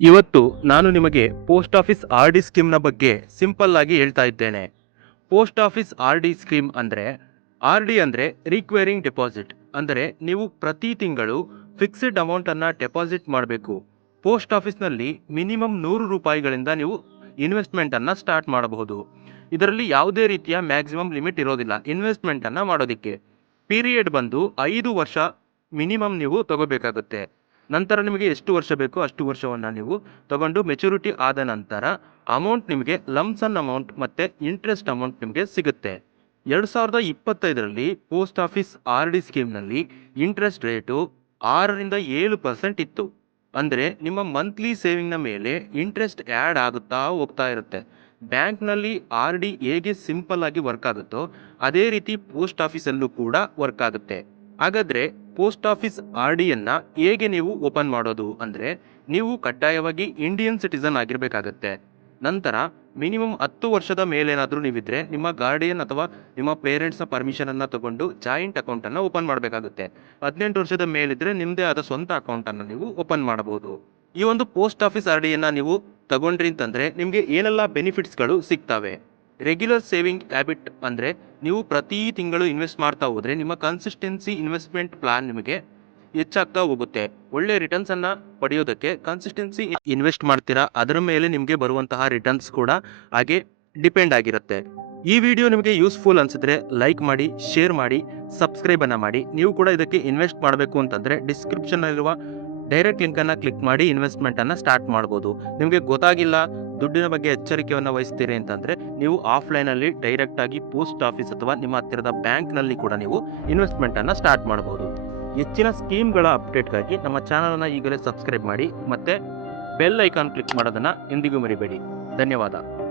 ಇವತ್ತು ನಾನು ನಿಮಗೆ ಪೋಸ್ಟ್ ಆಫೀಸ್ ಆರ್ ಡಿ ಸ್ಕೀಮ್ನ ಬಗ್ಗೆ ಸಿಂಪಲ್ ಆಗಿ ಹೇಳ್ತಾ ಇದ್ದೇನೆ. Post office R D scheme ಅಂದರೆ ಆರ್ ಡಿ ಅಂದರೆ ರಿಕ್ವೈರಿಂಗ್ ಡೆಪಾಸಿಟ್, ಅಂದರೆ ನೀವು ಪ್ರತಿ ತಿಂಗಳು ಫಿಕ್ಸ್ಡ್ ಅಮೌಂಟನ್ನು ಡೆಪಾಸಿಟ್ ಮಾಡಬೇಕು. ಪೋಸ್ಟ್ ಆಫೀಸ್ನಲ್ಲಿ ಮಿನಿಮಮ್ ₹100ಗಳಿಂದ ನೀವು ಇನ್ವೆಸ್ಟ್ಮೆಂಟನ್ನು ಸ್ಟಾರ್ಟ್ ಮಾಡಬಹುದು. ಇದರಲ್ಲಿ ಯಾವುದೇ ರೀತಿಯ ಮ್ಯಾಕ್ಸಿಮಮ್ ಲಿಮಿಟ್ ಇರೋದಿಲ್ಲ ಇನ್ವೆಸ್ಟ್ಮೆಂಟನ್ನು ಮಾಡೋದಕ್ಕೆ. ಪೀರಿಯಡ್ ಬಂದು 5 ವರ್ಷ ಮಿನಿಮಮ್ ನೀವು ತಗೋಬೇಕಾಗುತ್ತೆ. ನಂತರ ನಿಮಗೆ ಎಷ್ಟು ವರ್ಷ ಬೇಕೋ ಅಷ್ಟು ವರ್ಷವನ್ನು ನೀವು ತಗೊಂಡು ಮೆಚುರಿಟಿ ಆದ ನಂತರ ಅಮೌಂಟ್ ನಿಮಗೆ ಲಮ್ಸನ್ ಅಮೌಂಟ್ ಮತ್ತು ಇಂಟ್ರೆಸ್ಟ್ ಅಮೌಂಟ್ ನಿಮಗೆ ಸಿಗುತ್ತೆ. 2025ರಲ್ಲಿ ಪೋಸ್ಟ್ ಆಫೀಸ್ ಆರ್ ಡಿ ಸ್ಕೀಮ್ನಲ್ಲಿ ಇಂಟ್ರೆಸ್ಟ್ ರೇಟು 6-7% ಇತ್ತು. ಅಂದರೆ ನಿಮ್ಮ ಮಂತ್ಲಿ ಸೇವಿಂಗ್ನ ಮೇಲೆ ಇಂಟ್ರೆಸ್ಟ್ ಆ್ಯಡ್ ಆಗುತ್ತಾ ಹೋಗ್ತಾ ಇರುತ್ತೆ. ಬ್ಯಾಂಕ್ನಲ್ಲಿ ಆರ್ ಡಿ ಹೇಗೆ ಸಿಂಪಲ್ ಆಗಿ ವರ್ಕ್ ಆಗುತ್ತೋ ಅದೇ ರೀತಿ ಪೋಸ್ಟ್ ಆಫೀಸಲ್ಲೂ ಕೂಡ ವರ್ಕ್ ಆಗುತ್ತೆ. ಹಾಗಾದರೆ ಪೋಸ್ಟ್ ಆಫೀಸ್ ಆರ್ ಡಿಯನ್ನು ಹೇಗೆ ನೀವು ಓಪನ್ ಮಾಡೋದು ಅಂದರೆ, ನೀವು ಕಡ್ಡಾಯವಾಗಿ ಇಂಡಿಯನ್ ಸಿಟಿಸನ್ ಆಗಿರಬೇಕಾಗತ್ತೆ. ನಂತರ ಮಿನಿಮಮ್ 10 ವರ್ಷದ ಮೇಲೇನಾದರೂ ನೀವಿದ್ರೆ ನಿಮ್ಮ ಗಾರ್ಡಿಯನ್ ಅಥವಾ ನಿಮ್ಮ ಪೇರೆಂಟ್ಸ್ನ ಪರ್ಮಿಷನನ್ನು ತಗೊಂಡು ಜಾಯಿಂಟ್ ಅಕೌಂಟನ್ನು ಓಪನ್ ಮಾಡಬೇಕಾಗುತ್ತೆ. 18 ವರ್ಷದ ಮೇಲಿದ್ದರೆ ನಿಮ್ಮದೇ ಆದ ಸ್ವಂತ ಅಕೌಂಟನ್ನು ನೀವು ಓಪನ್ ಮಾಡಬಹುದು. ಈ ಒಂದು ಪೋಸ್ಟ್ ಆಫೀಸ್ ಆರ್ ಡಿಯನ್ನು ನೀವು ತಗೊಂಡ್ರಿ ಅಂತಂದರೆ ನಿಮಗೆ ಏನೆಲ್ಲ ಬೆನಿಫಿಟ್ಸ್ಗಳು ಸಿಗ್ತವೆ. ರೆಗ್ಯುಲರ್ ಸೇವಿಂಗ್ ಹ್ಯಾಬಿಟ್ ಅಂದರೆ ನೀವು ಪ್ರತಿ ತಿಂಗಳು ಇನ್ವೆಸ್ಟ್ ಮಾಡ್ತಾ ಹೋದರೆ ನಿಮ್ಮ ಕನ್ಸಿಸ್ಟೆನ್ಸಿ ಇನ್ವೆಸ್ಟ್ಮೆಂಟ್ ಪ್ಲಾನ್ ನಿಮಗೆ ಹೆಚ್ಚಾಗ್ತಾ ಹೋಗುತ್ತೆ. ಒಳ್ಳೆ ರಿಟರ್ನ್ಸನ್ನು ಪಡೆಯೋದಕ್ಕೆ ಕನ್ಸಿಸ್ಟೆನ್ಸಿ ಇನ್ವೆಸ್ಟ್ ಮಾಡ್ತೀರಾ, ಅದರ ಮೇಲೆ ನಿಮಗೆ ಬರುವಂತಹ ರಿಟರ್ನ್ಸ್ ಕೂಡ ಹಾಗೆ ಡಿಪೆಂಡ್ ಆಗಿರುತ್ತೆ. ಈ ವಿಡಿಯೋ ನಿಮಗೆ ಯೂಸ್ಫುಲ್ ಅನಿಸಿದ್ರೆ ಲೈಕ್ ಮಾಡಿ, ಶೇರ್ ಮಾಡಿ, ಸಬ್ಸ್ಕ್ರೈಬನ್ನು ಮಾಡಿ. ನೀವು ಕೂಡ ಇದಕ್ಕೆ ಇನ್ವೆಸ್ಟ್ ಮಾಡಬೇಕು ಅಂತಂದರೆ ಡಿಸ್ಕ್ರಿಪ್ಷನ್ನಲ್ಲಿರುವ ಡೈರೆಕ್ಟ್ ಲಿಂಕನ್ನು ಕ್ಲಿಕ್ ಮಾಡಿ ಇನ್ವೆಸ್ಟ್ಮೆಂಟನ್ನು ಸ್ಟಾರ್ಟ್ ಮಾಡ್ಬೋದು. ನಿಮಗೆ ಗೊತ್ತಾಗಿಲ್ಲ, ದುಡ್ಡಿನ ಬಗ್ಗೆ ಎಚ್ಚರಿಕೆಯನ್ನು ವಹಿಸ್ತೀರಿ ಅಂತಂದರೆ ನೀವು ಆಫ್ಲೈನಲ್ಲಿ ಡೈರೆಕ್ಟಾಗಿ ಪೋಸ್ಟ್ ಆಫೀಸ್ ಅಥವಾ ನಿಮ್ಮ ಹತ್ತಿರದ ಬ್ಯಾಂಕ್ನಲ್ಲಿ ಕೂಡ ನೀವು ಇನ್ವೆಸ್ಟ್ಮೆಂಟನ್ನು ಸ್ಟಾರ್ಟ್ ಮಾಡ್ಬೋದು. ಹೆಚ್ಚಿನ ಸ್ಕೀಮ್ಗಳ ಅಪ್ಡೇಟ್ಗಾಗಿ ನಮ್ಮ ಚಾನಲನ್ನು ಈಗಲೇ ಸಬ್ಸ್ಕ್ರೈಬ್ ಮಾಡಿ ಮತ್ತು ಬೆಲ್ ಐಕಾನ್ ಕ್ಲಿಕ್ ಮಾಡೋದನ್ನು ಎಂದಿಗೂ ಮರಿಬೇಡಿ. ಧನ್ಯವಾದ.